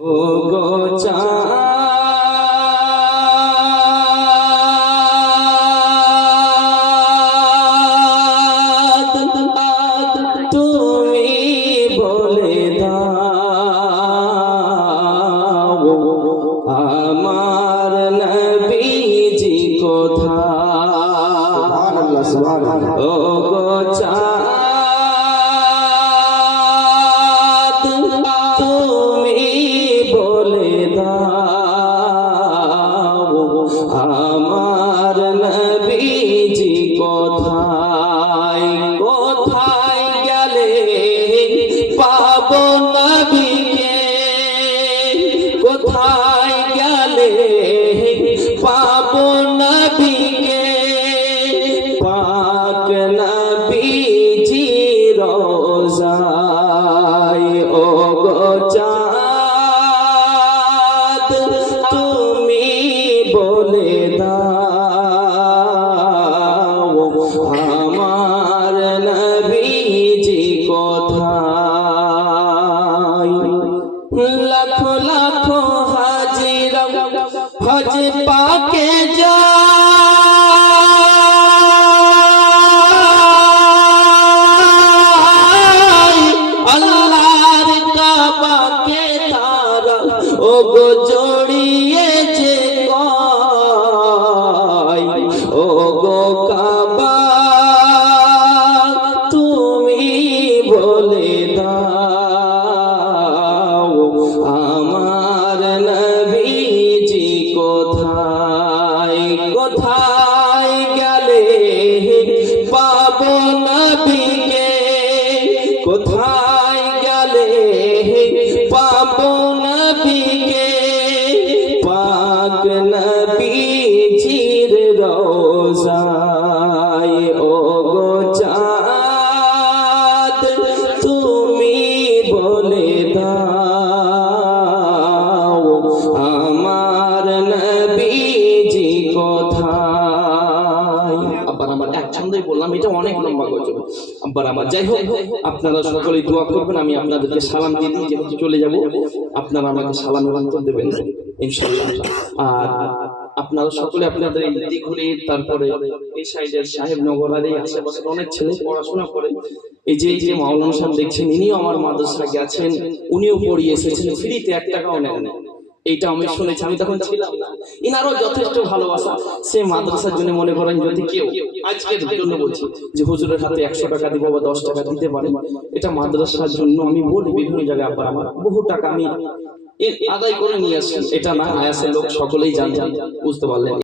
ও গো চাঁদ, তুমি বলে দাও আমার নবীজি কোথায়। ও গো চাঁদ, তুমি বলে দাও আমার নবীজি কোথায়। কোথায় গেলে পাবো নবীকে, কোথায় গেলে পাবো নবীকে, পাক নবীজি রোজায়। ও গো চাঁদ, তুমি বলে দাও আমার নবীজি কোথায়। লাখো লাখো হাজিরা হজ পাকে যায়, আল্লাহর কাবাকে তারা ও গো জড়িয়েছে কয়। ও গো কাবা, তুমি বলে দাও আমার নবীজি কোথায়। কোথায় গেলে পাবো নবীকে, কোথায় গেলে পাবো নবীকে, পাক নবীজির রোজায়। ও গো চাঁদ, তুমি বলে দাও আমার নবীজি কোথায়। আব্বার আমার এক ছন্দই বললাম, এটা অনেক লম্বা গজল আব্বার আমার। যাই হোক, আপনারা সকলেই দোয়া করবেন, আমি আপনাদেরকে সালাম দিয়ে দিই, যেহেতু চলে যাব আপনারা আমাকে সালামের অন্তর দেবেন ইনশাআল্লাহ। আর আপনারা সকলে আপনাদের এই দিঘুরি, তারপরে এই সাইডের সাহেবনগর আর এই আশেপাশে অনেক ছেলে পড়াশোনা করে, এই যে মাওলানা সাহেব দেখছেন, ইনিও আমার মাদ্রাসায় গেছেন, উনিও পড়িয়ে এসেছেন ফ্রিতে, 1 টাকাও নেন। এইটা আমি শুনেছি, আমি তখন ছিলাম না। ইনারও যথেষ্ট ভালোবাসা, সে মাদ্রাসার জন্য মনে করেন যদি কেউ আজকের জন্য বলছি যে হুজুরের হাতে 100 টাকা দিব বা 10 টাকা দিতে পারে, এটা মাদ্রাসার জন্য আমি বলি বিভিন্ন জায়গায়। আবার আমার বহু টাকা আমি আদায় করে নিয়ে আসছি, এটা না আয়াসের লোক সকলেই জানেন, বুঝতে পারলেন।